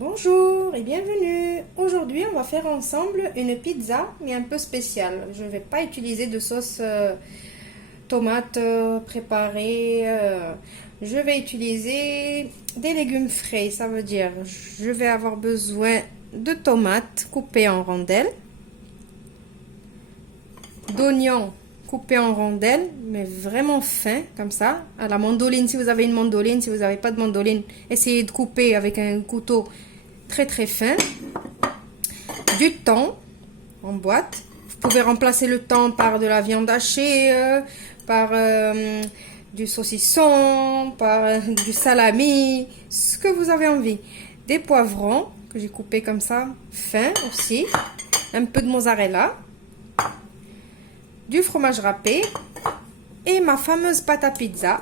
Bonjour et bienvenue. Aujourd'hui, on va faire ensemble une pizza, mais un peu spéciale. Je ne vais pas utiliser de sauce tomate préparée. Je vais utiliser des légumes frais. Ça veut dire, je vais avoir besoin de tomates coupées en rondelles, d'oignons coupés en rondelles, mais vraiment fins, comme ça, à la mandoline. Si vous avez une mandoline, si vous n'avez pas de mandoline, essayez de couper avec un couteau très très fin. Du thon en boîte. Vous pouvez remplacer le thon par de la viande hachée, par du saucisson, par du salami, ce que vous avez envie. Des poivrons que j'ai coupés comme ça, fins aussi. Un peu de mozzarella. Du fromage râpé et ma fameuse pâte à pizza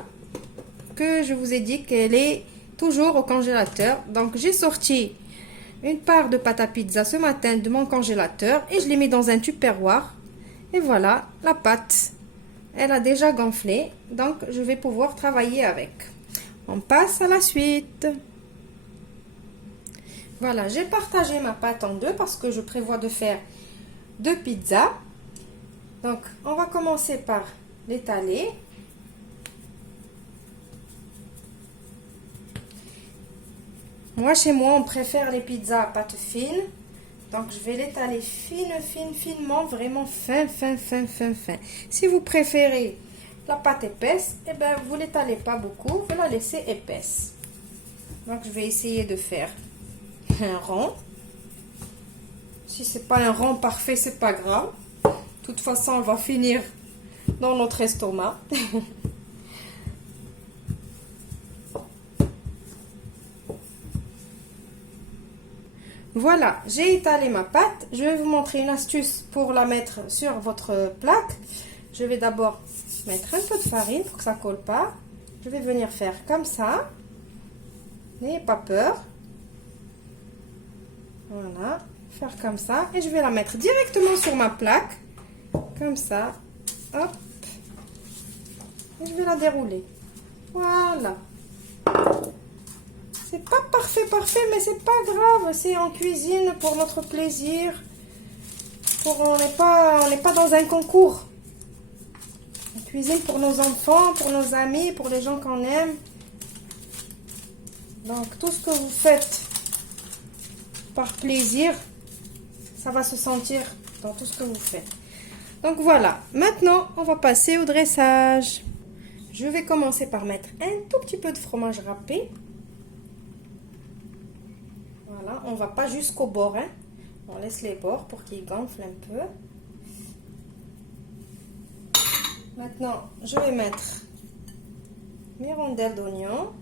que je vous ai dit qu'elle est toujours au congélateur. Donc j'ai sorti une part de pâte à pizza ce matin de mon congélateur et je l'ai mis dans un tupperware. Et voilà, la pâte, elle a déjà gonflé, donc je vais pouvoir travailler avec. On passe à la suite. Voilà, j'ai partagé ma pâte en deux parce que je prévois de faire deux pizzas. Donc, on va commencer par l'étaler. Moi, chez moi, on préfère les pizzas à pâte fine. Donc, je vais l'étaler finement, vraiment fin. Si vous préférez la pâte épaisse, eh ben, vous ne l'étalez pas beaucoup, vous la laissez épaisse. Donc, je vais essayer de faire un rond. Si ce n'est pas un rond parfait, c'est pas grave. De toute façon, on va finir dans notre estomac. Voilà, j'ai étalé ma pâte. Je vais vous montrer une astuce pour la mettre sur votre plaque. Je vais d'abord mettre un peu de farine pour que ça ne colle pas. Je vais venir faire comme ça. N'ayez pas peur. Voilà, faire comme ça. Et je vais la mettre directement sur ma plaque. Comme ça, hop, et je vais la dérouler. Voilà. C'est pas parfait, mais c'est pas grave. C'est en cuisine pour notre plaisir. On n'est pas dans un concours. On cuisine pour nos enfants, pour nos amis, pour les gens qu'on aime. Donc tout ce que vous faites par plaisir, ça va se sentir dans tout ce que vous faites. Donc voilà, maintenant on va passer au dressage. Je vais commencer par mettre un tout petit peu de fromage râpé. Voilà, on ne va pas jusqu'au bord, hein. On laisse les bords pour qu'ils gonflent un peu. Maintenant, je vais mettre mes rondelles d'oignon.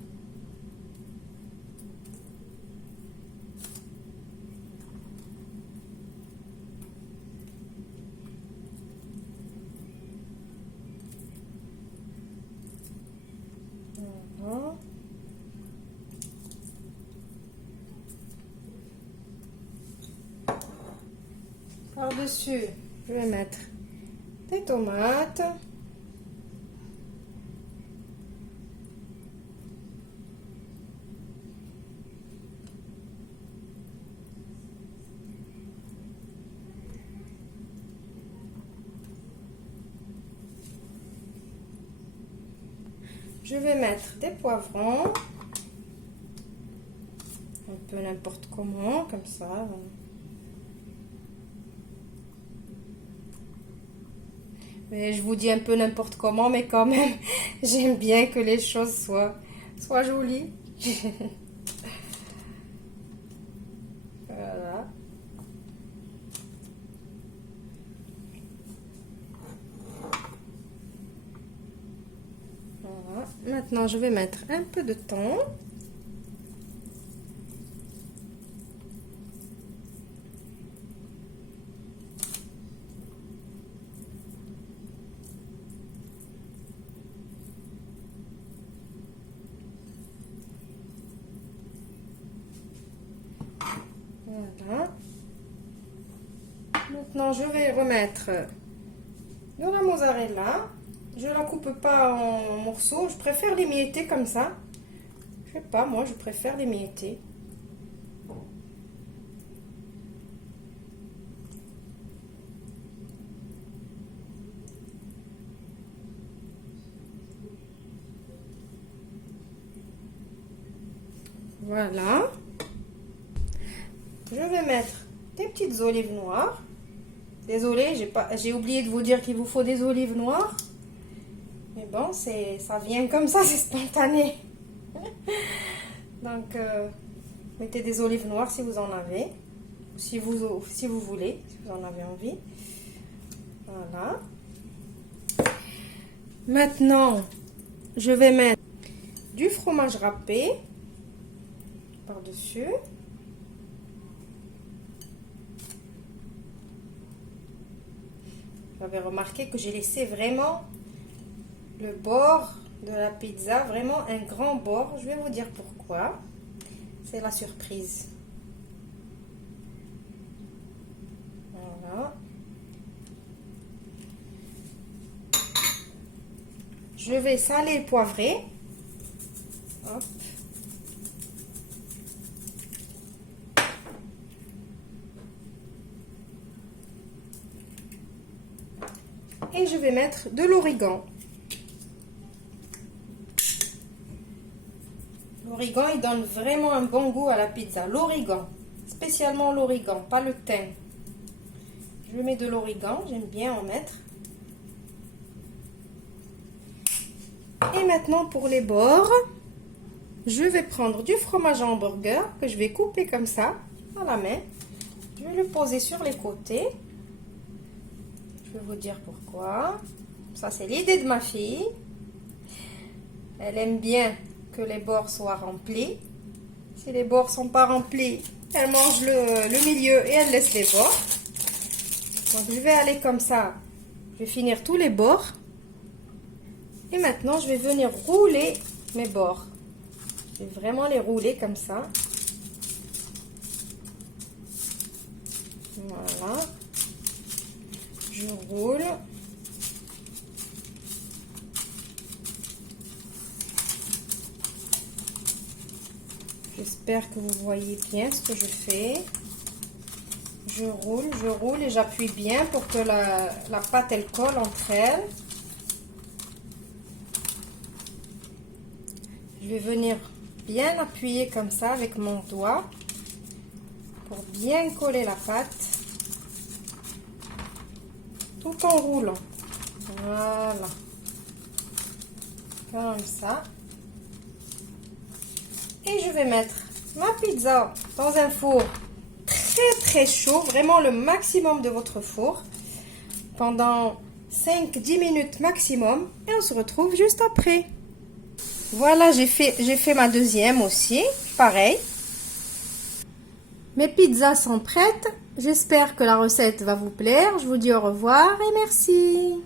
Par-dessus, je vais mettre des tomates. Je vais mettre des poivrons. Un peu n'importe comment, comme ça. Mais je vous dis un peu n'importe comment, mais quand même, j'aime bien que les choses soient jolies. Voilà. Voilà. Maintenant, je vais mettre un peu de thon. Voilà. Maintenant, je vais remettre de la mozzarella. Je la coupe pas en morceaux. Je préfère l'émietter comme ça. Je sais pas, moi, je préfère l'émietter. Voilà. Je vais mettre des petites olives noires. Désolée, j'ai oublié de vous dire qu'il vous faut des olives noires. Mais bon, ça vient comme ça, c'est spontané. Donc, mettez des olives noires si vous en avez. Si vous voulez, si vous en avez envie. Voilà. Maintenant, je vais mettre du fromage râpé par-dessus. J'avais remarqué que j'ai laissé vraiment le bord de la pizza, vraiment un grand bord. Je vais vous dire pourquoi. C'est la surprise. Voilà. Je vais saler et poivrer. Hop. Et je vais mettre de l'origan. L'origan, il donne vraiment un bon goût à la pizza. L'origan, spécialement l'origan, pas le thym. Je mets de l'origan, j'aime bien en mettre. Et maintenant pour les bords, je vais prendre du fromage hamburger que je vais couper comme ça à la main. Je vais le poser sur les côtés. Je vais vous dire pourquoi. Ça, c'est l'idée de ma fille. Elle aime bien que les bords soient remplis. Si les bords sont pas remplis, elle mange le milieu et elle laisse les bords. Donc, je vais aller comme ça. Je vais finir tous les bords. Et maintenant, je vais venir rouler mes bords. Je vais vraiment les rouler comme ça. Voilà. Je roule. J'espère que vous voyez bien ce que je fais. Je roule et j'appuie bien pour que la pâte elle colle entre elles. Je vais venir bien appuyer comme ça avec mon doigt pour bien coller la pâte tout en roulant. Voilà. Comme ça. Et je vais mettre ma pizza dans un four très chaud, vraiment le maximum de votre four, pendant 5-10 minutes maximum, et on se retrouve juste après. Voilà, j'ai fait ma deuxième aussi, pareil. Mes pizzas sont prêtes, j'espère que la recette va vous plaire, je vous dis au revoir et merci.